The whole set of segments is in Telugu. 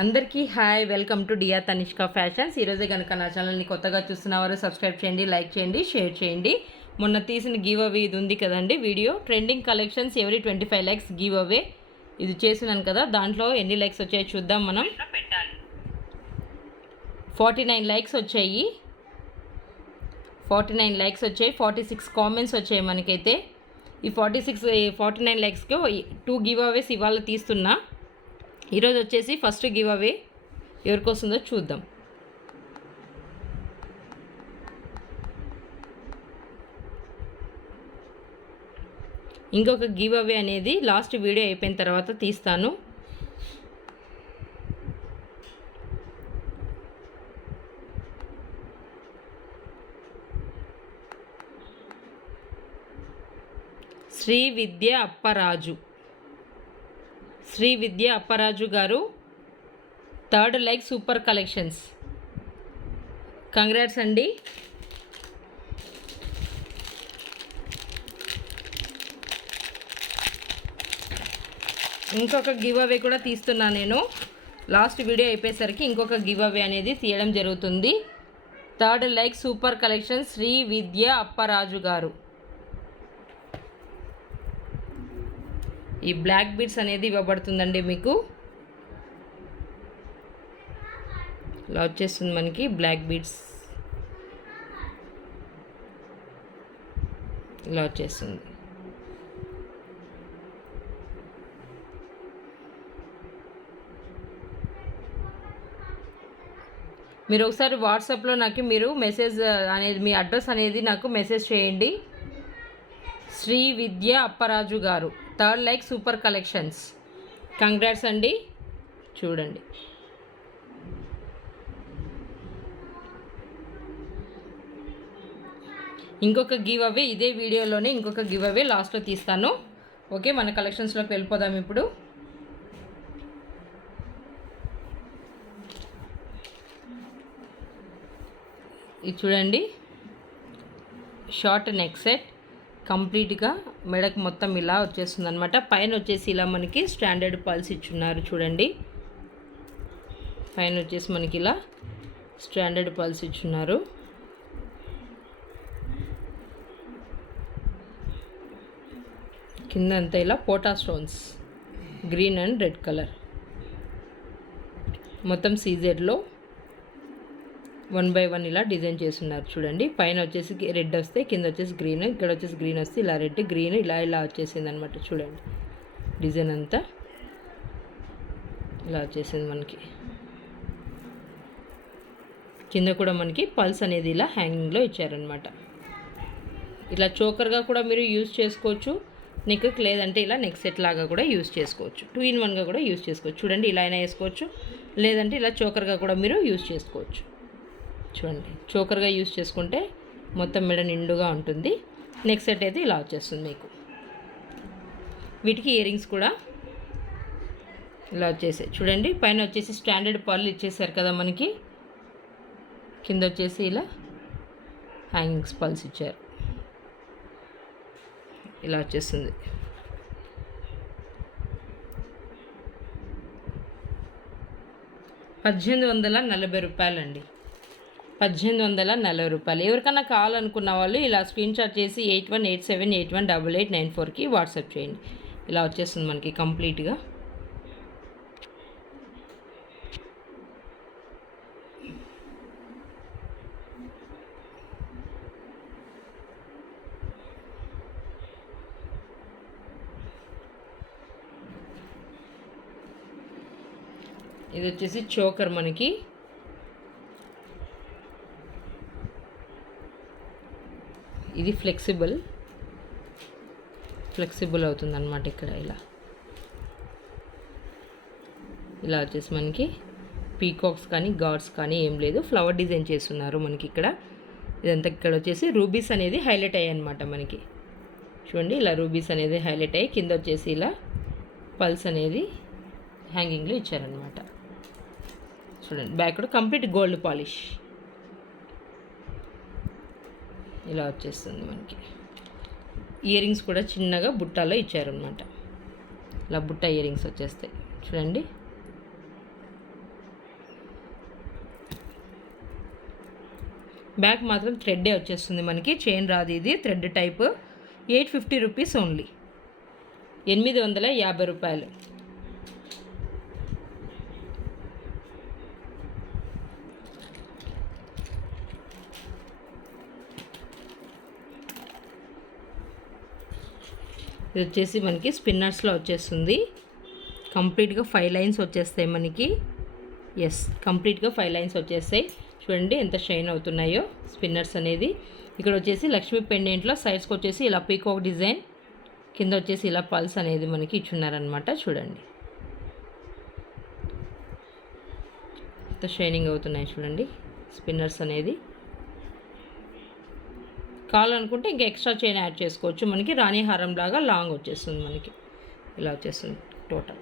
అందరికీ hi, welcome to Dia Tanishka fashions. ఈరోజే కనుక నా ఛానల్ని కొత్తగా చూస్తున్నవారు సబ్స్క్రైబ్ చేయండి, లైక్ చేయండి, షేర్ చేయండి. మొన్న తీసిన గివ్ అవే ఇది ఉంది కదండి video, trending collections every 25 likes give away ఇది చేసినాను కదా. దాంట్లో ఎన్ని లైక్స్ వచ్చాయో చూద్దాం మనం. 49 లైక్స్ వచ్చాయి. 49 లైక్స్ వచ్చాయి, 46 కామెంట్స్ వచ్చాయి మనకైతే. ఈ 49 లైక్స్కి 2 గివ్ అవేస్ ఇవాళ తీస్తున్నా. ఈరోజు వచ్చేసి ఫస్ట్ గివ్ అవే ఎవరికి వస్తుందో చూద్దాం. ఇంకొక గివ్ అవే అనేది లాస్ట్ వీడియో అయిపోయిన తర్వాత తీస్తాను. శ్రీ విద్య అప్పరాజు గారు 3rd like super collections. Congrats అండి. ఇంకొక గివ్ అవే కూడా తీస్తున్నా నేను. లాస్ట్ వీడియో అయిపోయేసరికి ఇంకొక గివ్ అవే అనేది తీయడం జరుగుతుంది. 3rd like super collections Shri Vidya Apparaju గారు. ఈ బ్లాక్ బీడ్స్ అనేది ఇవ్వబడుతుందండి మీకు. ఇలా వచ్చేస్తుంది మనకి బ్లాక్ బీడ్స్, ఇలా వచ్చేస్తుంది. మీరు ఒకసారి వాట్సాప్లో నాకు మీరు మెసేజ్ అనేది, మీ అడ్రస్ అనేది నాకు మెసేజ్ చేయండి. శ్రీ విద్య అప్పరాజు గారు 3rd like super collections. Congrats అండి. చూడండి, ఇంకొక గివ్ అవే ఇదే వీడియోలోనే ఇంకొక గివ్ అవే లాస్ట్లో తీస్తాను. ఓకే, మన కలెక్షన్స్లోకి వెళ్ళిపోదాం ఇప్పుడు. ఇది చూడండి, షార్ట్ నెక్ సెట్ కంప్లీట్గా మెడకు మొత్తం ఇలా వచ్చేస్తుంది అనమాట. పైన వచ్చేసి ఇలా మనకి స్టాండర్డ్ పల్స్ ఇచ్చున్నారు చూడండి. పైన వచ్చేసి మనకి ఇలా స్టాండర్డ్ పల్స్ ఇచ్చున్నారు. కింద అంతా ఇలా పోటా stones, green and red colour, మొత్తం సీజెడ్లో 1 by 1 ఇలా డిజైన్ చేస్తున్నారు చూడండి. పైన వచ్చేసి రెడ్ వస్తే, కింద వచ్చేసి గ్రీన్, ఇక్కడ వచ్చేసి గ్రీన్ వస్తే ఇలా రెడ్, గ్రీన్ ఇలా వచ్చేసింది అనమాట. చూడండి, డిజైన్ అంతా ఇలా వచ్చేసింది మనకి. కింద కూడా మనకి పల్స్ అనేది ఇలా హ్యాంగింగ్లో ఇచ్చారనమాట. ఇలా చోకర్గా కూడా మీరు యూజ్ చేసుకోవచ్చు నెక్, లేదంటే ఇలా నెక్ సెట్ లాగా కూడా యూజ్ చేసుకోవచ్చు. 2 in 1గా కూడా యూజ్ చేసుకోవచ్చు. చూడండి, ఇలా అయినా వేసుకోవచ్చు, లేదంటే ఇలా చోకర్గా కూడా మీరు యూజ్ చేసుకోవచ్చు. చూడండి, చోకర్గా యూజ్ చేసుకుంటే మొత్తం మెడ నిండుగా ఉంటుంది. నెక్ సెట్ అయితే ఇలా వచ్చేస్తుంది మీకు. వీటికి ఇయర్ రింగ్స్ కూడా ఇలా వచ్చేసాయి చూడండి. పైన వచ్చేసి స్టాండర్డ్ పర్ల్ ఇచ్చేసారు కదా మనకి. కింద వచ్చేసి ఇలా హ్యాంగింగ్స్ పల్స్ ఇచ్చారు, ఇలా వచ్చేస్తుంది. రూ. 1840 అండి. 1840 రూపాయలు. ఎవరికైనా కావాలనుకున్న వాళ్ళు ఇలా స్క్రీన్ షాట్ చేసి 8187818894కి వాట్సాప్ చేయండి. ఇలా వచ్చేస్తుంది మనకి కంప్లీట్గా. ఇది వచ్చేసి చోకర్ మనకి. ఇది ఫ్లెక్సిబుల్ అవుతుంది అన్నమాట. ఇక్కడ ఇలా వచ్చేసి మనకి పీకాక్స్ కానీ గాడ్స్ కానీ ఏం లేదు, ఫ్లవర్ డిజైన్ చేస్తున్నారు మనకి ఇక్కడ. ఇదంతా ఇక్కడ వచ్చేసి రూబీస్ అనేది హైలైట్ అయ్యాయి అనమాట మనకి. చూడండి, ఇలా రూబీస్ అనేది హైలైట్ అయ్యి కింద వచ్చేసి ఇలా పల్స్ అనేది హ్యాంగింగ్లో ఇచ్చారనమాట. చూడండి, బ్యాక్ కూడా కంప్లీట్ గోల్డ్ పాలిష్. ఇలా వచ్చేస్తుంది మనకి. ఇయర్ రింగ్స్ కూడా చిన్నగా బుట్టాలో ఇచ్చారనమాట. ఇలా బుట్ట ఇయర్ రింగ్స్ వచ్చేస్తాయి చూడండి. బ్యాక్ మాత్రం థ్రెడ్డే వచ్చేస్తుంది మనకి, చైన్ రాదు, ఇది థ్రెడ్ టైప్. 850 రూపీస్ ఓన్లీ, 850 రూపాయలు. ఇది వచ్చేసి మనకి స్పిన్నర్స్లో వచ్చేస్తుంది. కంప్లీట్గా 5 లైన్స్ వచ్చేస్తాయి మనకి. ఎస్, కంప్లీట్గా 5 లైన్స్ వచ్చేస్తాయి. చూడండి ఎంత షైన్ అవుతున్నాయో స్పిన్నర్స్ అనేది. ఇక్కడ వచ్చేసి లక్ష్మీ పెండెంట్లో సైడ్స్కి వచ్చేసి ఇలా పీకాక్ డిజైన్, కింద వచ్చేసి ఇలా పల్స్ అనేది మనకి ఇచ్చున్నారనమాట. చూడండి ఎంత షైనింగ్ అవుతున్నాయి చూడండి స్పిన్నర్స్ అనేది. కావాలనుకుంటే ఇంకా ఎక్స్ట్రా చైన్ యాడ్ చేసుకోవచ్చు. మనకి రాణి హారం లాగా లాంగ్ వచ్చేస్తుంది మనకి, ఇలా వచ్చేస్తుంది టోటల్.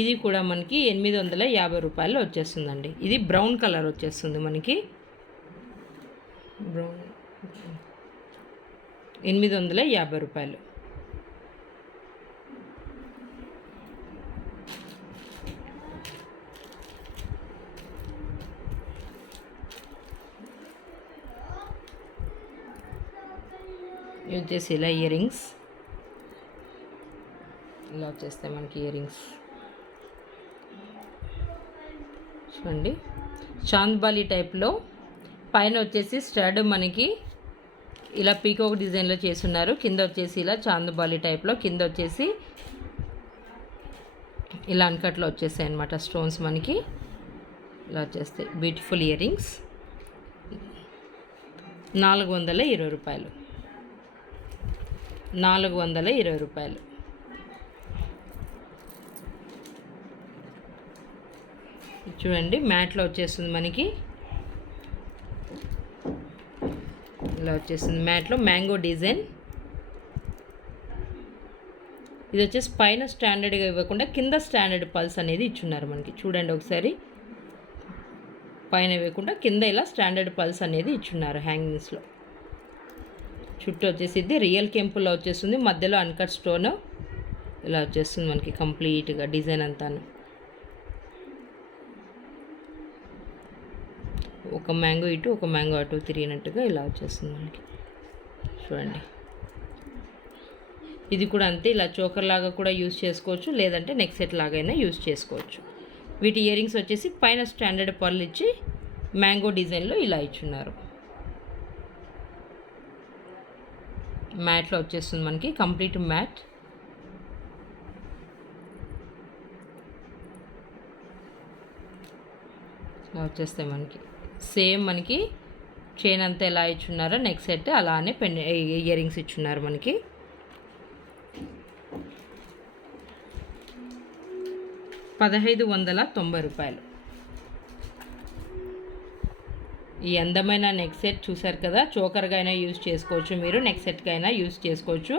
ఇది కూడా మనకి 850 రూపాయలు వచ్చేస్తుందండి. ఇది బ్రౌన్ కలర్ వచ్చేస్తుంది మనకి, బ్రౌన్ 850 రూపాయలు. ఇది వచ్చేసి ఇలా ఇయర్ రింగ్స్, ఇలా వచ్చేస్తాయి మనకి ఇయర్ రింగ్స్. చూడండి చాంద్బాలి టైప్లో పైన వచ్చేసి స్టడ్ మనకి ఇలా పీకాక్ డిజైన్లో చేస్తున్నారు. కింద వచ్చేసి ఇలా చాంద్బాలి టైప్లో, కింద వచ్చేసి ఇలా అన్కట్లో వచ్చేసాయి అన్నమాట స్టోన్స్ మనకి, ఇలా వచ్చేస్తాయి. బ్యూటిఫుల్ ఇయర్ రింగ్స్ 420 రూపాయలు, 420 రూపాయలు. చూడండి మ్యాట్లో వచ్చేస్తుంది మనకి, ఇలా వచ్చేస్తుంది మ్యాట్లో మ్యాంగో డిజైన్. ఇది వచ్చేసి పైన స్టాండర్డ్గా ఇవ్వకుండా కింద స్టాండర్డ్ పల్స్ అనేది ఇచ్చున్నారు మనకి. చూడండి ఒకసారి, పైన ఇవ్వకుండా కింద ఇలా స్టాండర్డ్ పల్స్ అనేది ఇచ్చున్నారు హ్యాంగింగ్స్లో. చుట్టూ వచ్చేసి ఇది రియల్ కెంపుల్లో వచ్చేస్తుంది, మధ్యలో అన్కట్ స్టోన్ ఇలా వచ్చేస్తుంది మనకి కంప్లీట్గా డిజైన్ అంతాను. ఒక మ్యాంగో ఇటు ఒక మ్యాంగో అటు తిరిగినట్టుగా ఇలా వచ్చేస్తుంది మనకి. చూడండి ఇది కూడా అంతే, ఇలా చోకర్ లాగా కూడా యూజ్ చేసుకోవచ్చు, లేదంటే నెక్ సెట్ లాగైనా యూజ్ చేసుకోవచ్చు. వీటి ఇయర్ రింగ్స్ వచ్చేసి పైన స్టాండర్డ్ పర్ల్ ఇచ్చి మ్యాంగో డిజైన్లో ఇలా ఇచ్చున్నారు. మ్యాట్లో వచ్చేస్తుంది మనకి కంప్లీట్ మ్యాట్. ఇలా వచ్చేస్తాయి మనకి. సేమ్ మనకి చైన్ అంతా ఎలా ఇచ్చున్నారో నెక్ సెట్ అలానే ఇయర్ రింగ్స్ ఇచ్చున్నారు మనకి. ₹1590. ఈ అందమైన నెక్ సెట్ చూసారు కదా, చోకర్గా అయినా యూజ్ చేసుకోవచ్చు, మీరు నెక్ సెట్గా అయినా యూజ్ చేసుకోవచ్చు.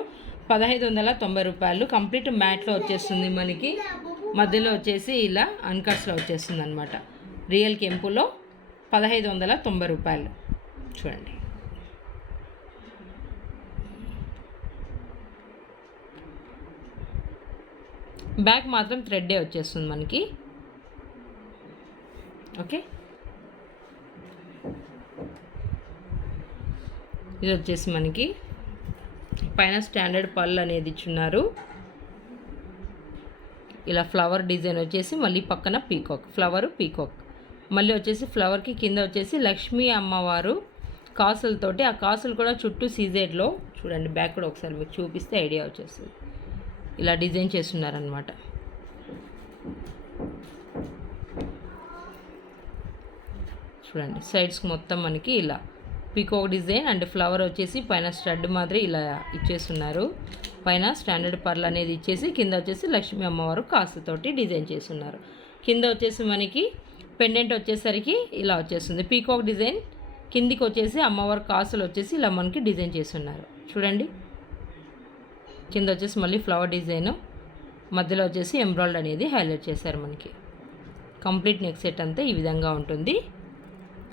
₹1590 కంప్లీట్ మ్యాట్లో వచ్చేస్తుంది మనకి. మధ్యలో వచ్చేసి ఇలా అన్కట్స్లో వచ్చేస్తుంది అనమాట. రియల్ కెంపులో ₹1590. చూడండి బ్యాక్ మాత్రం థ్రెడ్డే వచ్చేస్తుంది మనకి. ఓకే, ఇది వచ్చేసి మనకి పైన స్టాండర్డ్ పళ్ళు అనేది ఇచ్చున్నారు. ఇలా ఫ్లవర్ డిజైన్ వచ్చేసి మళ్ళీ పక్కన పీకాక్, ఫ్లవర్ పీకాక్, మళ్ళీ వచ్చేసి ఫ్లవర్కి కింద వచ్చేసి లక్ష్మీ అమ్మవారు కాసులతోటి, ఆ కాసులు కూడా చుట్టూ సీజెడ్లో చూడండి. బ్యాక్ కూడా ఒకసారి మీకు చూపిస్తే ఐడియా వచ్చేస్తుంది. ఇలా డిజైన్ చేస్తున్నారనమాట. చూడండి సైడ్స్కి మొత్తం మనకి ఇలా పీకాక్ డిజైన్ అండ్ ఫ్లవర్ వచ్చేసి పైన స్టడ్ మాదిరి ఇలా ఇచ్చేస్తున్నారు. పైన స్టాండర్డ్ పర్ల్ అనేది ఇచ్చేసి కింద వచ్చేసి లక్ష్మీ అమ్మవారు కాసుతోటి డిజైన్ చేస్తున్నారు. కింద వచ్చేసి మనకి పెండెంట్ వచ్చేసరికి ఇలా వచ్చేస్తుంది పీకాక్ డిజైన్. కిందికి వచ్చేసి అమ్మవారి కాసులు వచ్చేసి ఇలా మనకి డిజైన్ చేస్తున్నారు. చూడండి కింద వచ్చేసి మళ్ళీ ఫ్లవర్ డిజైన్, మధ్యలో వచ్చేసి ఎంబ్రాయిడరీ అనేది హైలైట్ చేశారు మనకి. కంప్లీట్ నెక్ సెట్ అంతా ఈ విధంగా ఉంటుంది.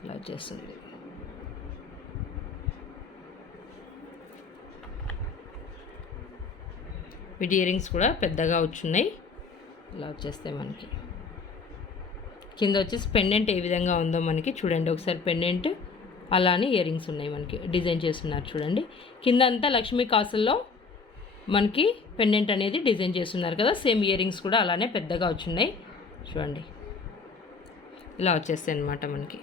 ఇలా వచ్చేస్తుంది. వీటి ఇయర్ రింగ్స్ కూడా పెద్దగా వచ్చున్నాయి. ఇలా వచ్చేస్తాయి మనకి. కింద వచ్చేసి పెండెంట్ ఏ విధంగా ఉందో మనకి చూడండి ఒకసారి. పెండెంట్ అలానే ఇయర్ రింగ్స్ ఉన్నాయి మనకి, డిజైన్ చేస్తున్నారు చూడండి. కింద అంతా లక్ష్మీ కాసుల్లో మనకి పెండెంట్ అనేది డిజైన్ చేస్తున్నారు కదా, సేమ్ ఇయర్ రింగ్స్ కూడా అలానే పెద్దగా వచ్చున్నాయి చూడండి. ఇలా వచ్చేస్తాయి అన్నమాట మనకి.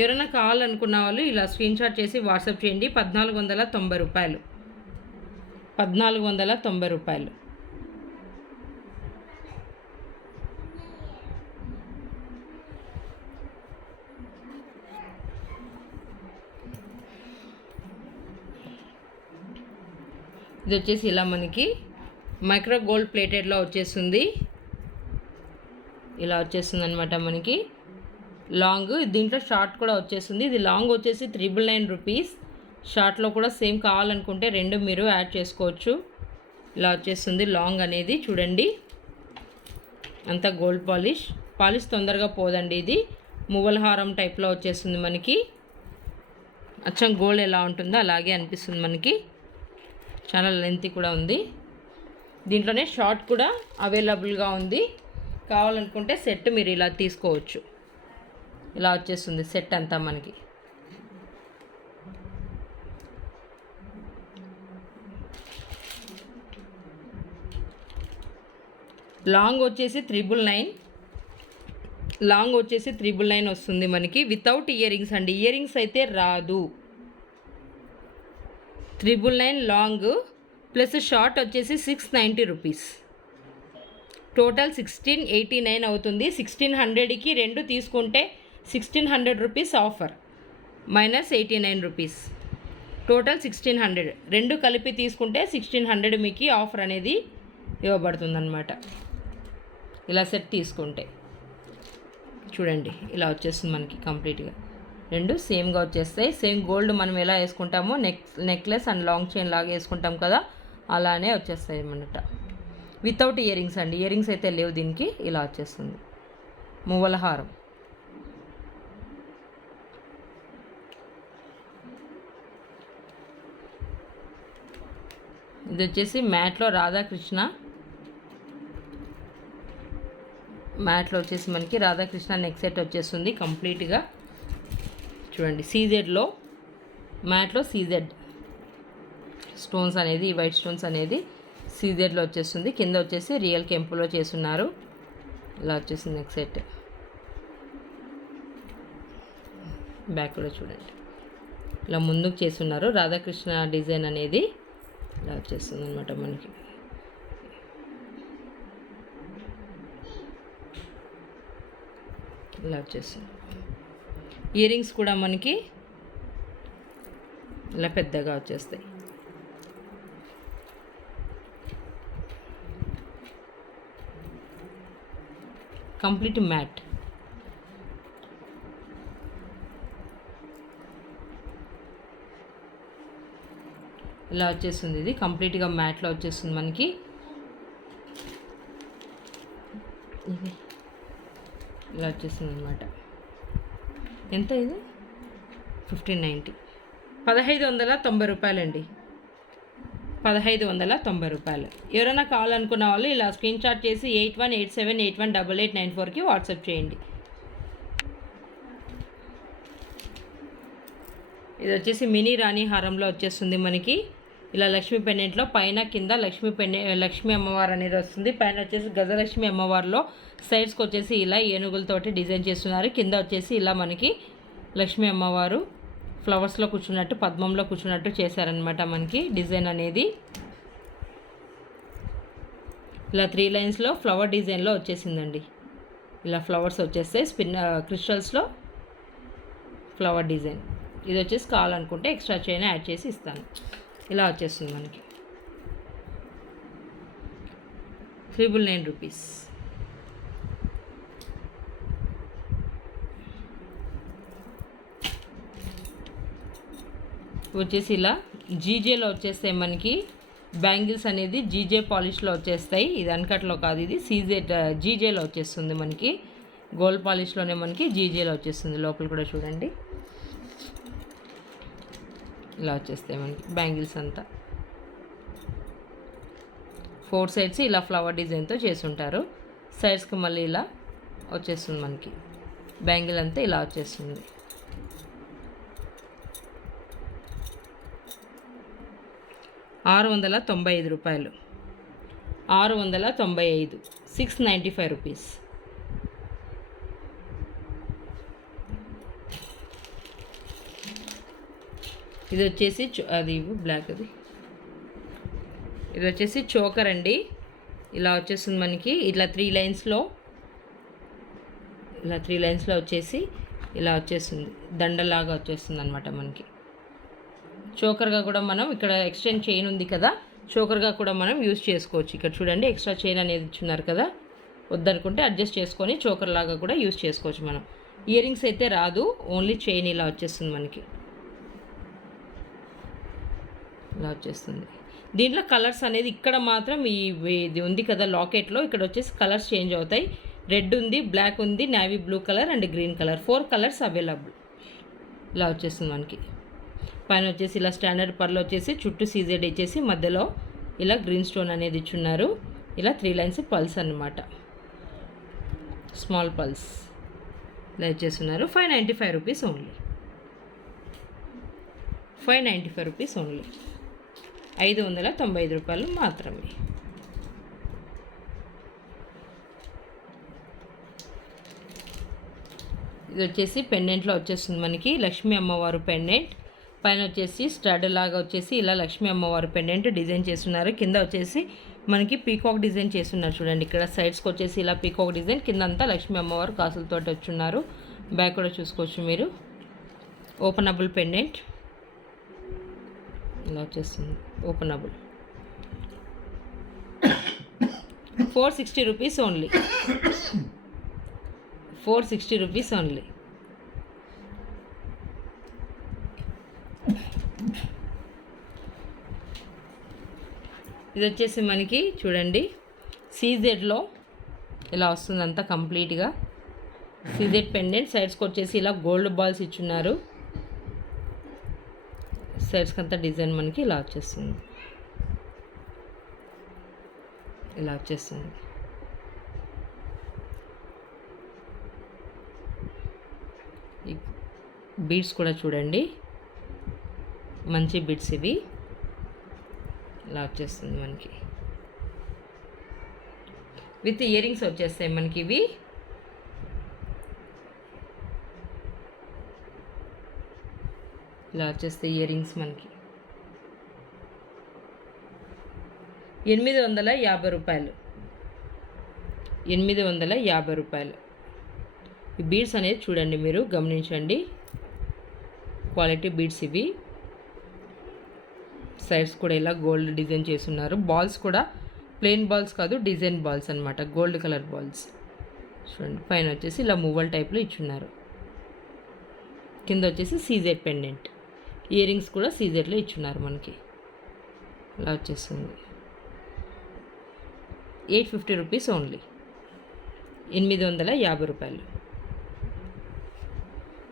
ఎవరైనా కావాలనుకున్న వాళ్ళు ఇలా స్క్రీన్ షాట్ చేసి వాట్సాప్ చేయండి. 1490 రూపాయలు, 1490 రూపాయలు. ఇది వచ్చేసి ఇలా మనకి మైక్రో గోల్డ్ ప్లేటెడ్లో వచ్చేస్తుంది. ఇలా వచ్చేస్తుంది అనమాట మనకి. లాంగ్ దీంట్లో షార్ట్ కూడా వచ్చేస్తుంది. ఇది లాంగ్ వచ్చేసి 999 రూపీస్. షార్ట్లో కూడా సేమ్ కావాలనుకుంటే రెండు మీరు యాడ్ చేసుకోవచ్చు. ఇలా వచ్చేస్తుంది లాంగ్ అనేది చూడండి. అంతా గోల్డ్ పాలిష్ తొందరగా పోదండి. ఇది మువ్వల హారం టైప్లో వచ్చేస్తుంది మనకి. అచ్చం గోల్డ్ ఎలా ఉంటుందో అలాగే అనిపిస్తుంది మనకి. చాలా లెంత్ కూడా ఉంది. దీంట్లోనే షార్ట్ కూడా అవైలబుల్గా ఉంది. కావాలనుకుంటే సెట్ మీరు ఇలా తీసుకోవచ్చు. ఇలా వచ్చేస్తుంది సెట్ అంతా మనకి. లాంగ్ వచ్చేసి 999, లాంగ్ వచ్చేసి 999 వస్తుంది మనకి. వితౌట్ ఇయర్ రింగ్స్ అండి, ఇయర్ రింగ్స్ అయితే రాదు. 999 లాంగ్ ప్లస్ షార్ట్ వచ్చేసి 690 రూపీస్. టోటల్ 1689 అవుతుంది. 1600కి రెండు తీసుకుంటే 1600 rupees offer minus 89 rupees. Total 1600. రెండు కలిపి తీసుకుంటే 1600 మీకు ఆఫర్ అనేది ఇవ్వబడుతుంది అన్నమాట. ఇలా సెట్ తీసుకుంటే చూడండి ఇలా వచ్చేస్తుంది మనకి కంప్లీట్గా. రెండు సేమ్గా వచ్చేస్తాయి. సేమ్ గోల్డ్ మనం ఎలా వేసుకుంటామో నెక్లెస్ అండ్ లాంగ్ చైన్ లాగా వేసుకుంటాం కదా, అలానే వచ్చేస్తాయి అన్నమాట. వితౌట్ ఇయర్ రింగ్స్ అండి, ఇయర్ రింగ్స్ అయితే లేవు దీనికి. ఇలా వచ్చేస్తుంది మువ్వల హారం. ఇది వచ్చేసి మ్యాట్లో రాధాకృష్ణ, మ్యాట్లో వచ్చేసి మనకి రాధాకృష్ణ నెక్ సెట్ వచ్చేస్తుంది కంప్లీట్గా చూడండి. సీజెడ్లో మ్యాట్లో సీజెడ్ స్టోన్స్ అనేది, వైట్ స్టోన్స్ అనేది సీజెడ్లో వచ్చేస్తుంది. కింద వచ్చేసి రియల్ కెంపులో చేస్తున్నారు. ఇలా వచ్చేసింది నెక్ సెట్. బ్యాక్ కూడా చూడండి ఇలా ముందుకు చేస్తున్నారు. రాధాకృష్ణ డిజైన్ అనేది ఇలా వచ్చేస్తుంది అనమాట మనకి. ఇలా వచ్చేస్తుంది. ఇయర్ రింగ్స్ కూడా మనకి ఇలా పెద్దగా వచ్చేస్తాయి. Complete mat. ఇలా వచ్చేస్తుంది. ఇది కంప్లీట్గా మ్యాట్లో వచ్చేస్తుంది మనకి. ఇది ఇలా వచ్చేస్తుంది అనమాట. ఎంత ఇది? 1590, 1590 రూపాయలండి. 1590 రూపాయలు. ఎవరైనా కావాలనుకున్న వాళ్ళు ఇలా స్క్రీన్ షాట్ చేసి 8187818894కి వాట్సాప్ చేయండి. ఇది వచ్చేసి మినీ రాణి హారంలో వచ్చేస్తుంది మనకి. ఇలా లక్ష్మీ పెండెంట్లో పైన కింద లక్ష్మీ అమ్మవారు అనేది వస్తుంది. పైన వచ్చేసి గజలక్ష్మి అమ్మవారిలో సైడ్స్కి వచ్చేసి ఇలా ఏనుగులతోటి డిజైన్ చేస్తున్నారు. కింద వచ్చేసి ఇలా మనకి లక్ష్మీ అమ్మవారు ఫ్లవర్స్లో కూర్చున్నట్టు, పద్మంలో కూర్చున్నట్టు చేశారనమాట మనకి డిజైన్ అనేది. ఇలా 3 లైన్స్లో ఫ్లవర్ డిజైన్లో వచ్చేసిందండి. ఇలా ఫ్లవర్స్ వచ్చేస్తాయి క్రిస్టల్స్లో ఫ్లవర్ డిజైన్. ఇది వచ్చేసి కావాలనుకుంటే ఎక్స్ట్రా చైన్ యాడ్ చేసి ఇస్తాను. ఇలా వచ్చేస్తుంది మనకి. 999 రూపీస్. వచ్చేసి ఇలా జీజేలో వచ్చేస్తాయి మనకి బ్యాంగిల్స్ అనేది. జీజే పాలిష్లో వచ్చేస్తాయి. ఇది అన్కట్లో కాదు, ఇది జీజేలో వచ్చేస్తుంది మనకి. గోల్డ్ పాలిష్లోనే మనకి జీజేలో వచ్చేస్తుంది. లోపల కూడా చూడండి ఇలా వచ్చేస్తాయి మనకి బ్యాంగిల్స్ అంతా. 4 సైడ్స్ ఇలా ఫ్లవర్ డిజైన్తో చేసుంటారు. సైడ్స్కి మళ్ళీ ఇలా వచ్చేస్తుంది మనకి. బ్యాంగిల్ అంతా ఇలా వచ్చేస్తుంది. ₹695. 695, 695 రూపీస్. ఇది వచ్చేసి అది బ్లాక్, ఇది వచ్చేసి చోకర్ అండి. ఇలా వచ్చేస్తుంది మనకి. ఇట్లా 3 లైన్స్లో వచ్చేసి ఇలా వచ్చేస్తుంది, దండలాగా వచ్చేస్తుంది అనమాట మనకి. చోకర్గా కూడా మనం ఇక్కడ ఎక్స్టెండ్ చైన్ ఉంది కదా, చోకర్గా కూడా మనం యూజ్ చేసుకోవచ్చు. ఇక్కడ చూడండి ఎక్స్ట్రా చైన్ అనేది ఇచ్చున్నారు కదా, వద్దనుకుంటే అడ్జస్ట్ చేసుకొని చోకర్ లాగా కూడా యూజ్ చేసుకోవచ్చు మనం. ఇయర్ రింగ్స్ అయితే రాదు, ఓన్లీ చైన్ ఇలా వచ్చేస్తుంది మనకి. ఇలా వచ్చేస్తుంది. దీంట్లో కలర్స్ అనేది ఇక్కడ మాత్రం ఇది ఉంది కదా లాకెట్లో, ఇక్కడ వచ్చేసి కలర్స్ చేంజ్ అవుతాయి. రెడ్ ఉంది, బ్లాక్ ఉంది, navy blue colour and green colour, 4 colours available. ఇలా వచ్చేస్తుంది మనకి. పైన వచ్చేసి ఇలా స్టాండర్డ్ పర్లు వచ్చేసి చుట్టూ సీజెడ్ ఇచ్చేసి మధ్యలో ఇలా గ్రీన్ స్టోన్ అనేది ఇచ్చున్నారు. ఇలా 3 లైన్స్ పల్స్ అన్నమాట, స్మాల్ పల్స్ ఇలా ఇచ్చేస్తున్నారు. 595 రూపీస్ ఓన్లీ. 595 rupees only. 595 రూపాయలు మాత్రమే. ఇది వచ్చేసి పెండెంట్లో వచ్చేస్తుంది మనకి, లక్ష్మీ అమ్మవారు పెండెంట్. పైన వచ్చేసి స్టడ్ లాగా వచ్చేసి ఇలా లక్ష్మీ అమ్మవారు పెండెంట్ డిజైన్ చేస్తున్నారు. కింద వచ్చేసి మనకి పీకాక్ డిజైన్ చేస్తున్నారు చూడండి. ఇక్కడ సైడ్స్కి వచ్చేసి ఇలా పీకాక్ డిజైన్, కింద అంతా లక్ష్మీ అమ్మవారు కాసులతో వచ్చున్నారు. బ్యాక్ కూడా చూసుకోవచ్చు మీరు. ఓపెనబుల్ పెండెంట్ ఇలా వచ్చేస్తుంది, openable. 460 rupees only. 460 rupees only. ఇది వచ్చేసి మనకి చూడండి సీజెడ్లో ఇలా వస్తుంది అంతా కంప్లీట్గా. సీజెడ్ పెండెంట్, సైడ్స్కి వచ్చేసి ఇలా గోల్డ్ బాల్స్ ఇచ్చున్నారు. సైడ్స్కి అంతా డిజైన్ మనకి ఇలా వచ్చేస్తుంది, ఇలా వచ్చేస్తుంది. బీడ్స్ కూడా చూడండి, మంచి బీడ్స్ ఇవి. ఇలా వచ్చేస్తుంది మనకి. విత్ ఇయర్ రింగ్స్ వచ్చేస్తాయి మనకి ఇవి. ఇలా వచ్చేస్తాయి ఇయర్ రింగ్స్ మనకి. 850 రూపాయలు. 850 రూపాయలు. ఈ బీడ్స్ అనేది చూడండి, మీరు గమనించండి, క్వాలిటీ బీడ్స్ ఇవి. సైడ్స్ కూడా ఇలా గోల్డ్ డిజైన్ చేస్తున్నారు. బాల్స్ కూడా ప్లెయిన్ బాల్స్ కాదు, డిజైన్ బాల్స్ అనమాట, గోల్డ్ కలర్ బాల్స్ చూడండి. పైన వచ్చేసి ఇలా మూవల్ టైప్లో ఇచ్చున్నారు. కింద వచ్చేసి సీజెడ్ పెండెంట్, ఇయర్ రింగ్స్ కూడా సీజెడ్లో ఇచ్చున్నారు మనకి. ఇలా వచ్చేస్తుంది. 850 రూపీస్ ఓన్లీ. 850 రూపాయలు.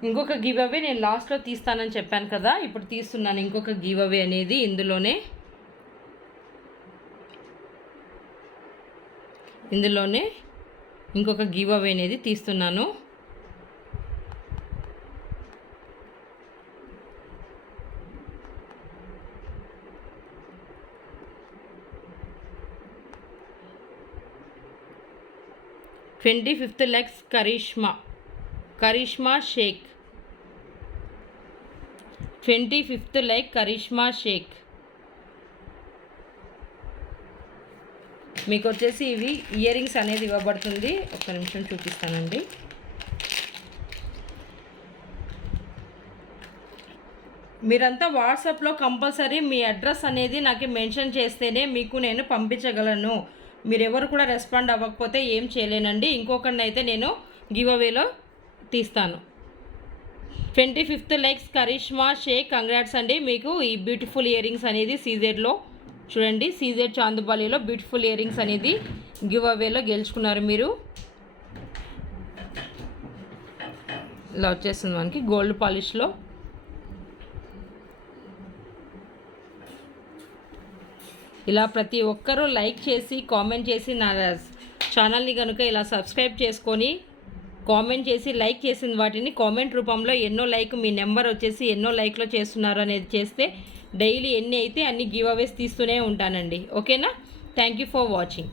ఇంకొక గివ్ అవే నేను లాస్ట్లో తీస్తానని చెప్పాను కదా, ఇప్పుడు తీస్తున్నాను ఇంకొక గివ్ అవే అనేది. ఇందులోనే ఇంకొక గివ్ అవే అనేది తీస్తున్నాను. $25 lakhs Karishma Shaikh. 25th like Karishma Shaikh. మీకు వచ్చేసి ఇవి ఇయర్ రింగ్స్ అనేది ఇవ్వబడుతుంది. ఒక్క నిమిషం చూపిస్తానండి. మీరంతా వాట్సాప్లో కంపల్సరీ మీ అడ్రస్ అనేది నాకు మెన్షన్ చేస్తేనే మీకు నేను పంపించగలను. మీరెవరు కూడా రెస్పాండ్ అవ్వకపోతే ఏం చేయలేనండి. ఇంకొకరిని అయితే నేను గివ్ అవేలో తీస్తాను. 25th likes Karishma Sheikh, congrats అండి. మీకు ఈ బ్యూటిఫుల్ ఇయర్ రింగ్స్ అనేది సీజెడ్లో చూడండి, సీజెడ్ చాందుబాలిలో బ్యూటిఫుల్ ఇయర్ రింగ్స్ అనేది గివ్ అవేలో గెలుచుకున్నారు మీరు. ఇలా వచ్చేస్తుంది మనకి గోల్డ్ పాలిష్లో. ఇలా ప్రతి ఒక్కరూ లైక్ చేసి కామెంట్ చేసి నా ఛానల్ని కనుక ఇలా సబ్స్క్రైబ్ చేసుకొని కామెంట్ చేసి లైక్ చేసిన వాటిని కామెంట్ రూపంలో ఎన్నో లైక్ మీ నెంబర్ వచ్చేసి ఎన్నో లైక్లో చేస్తున్నారు అనేది చేస్తే డైలీ ఎన్ని అయితే అన్ని గివ్ అవేస్ తీస్తూనే ఉంటానండి. ఓకేనా? Thank you for watching.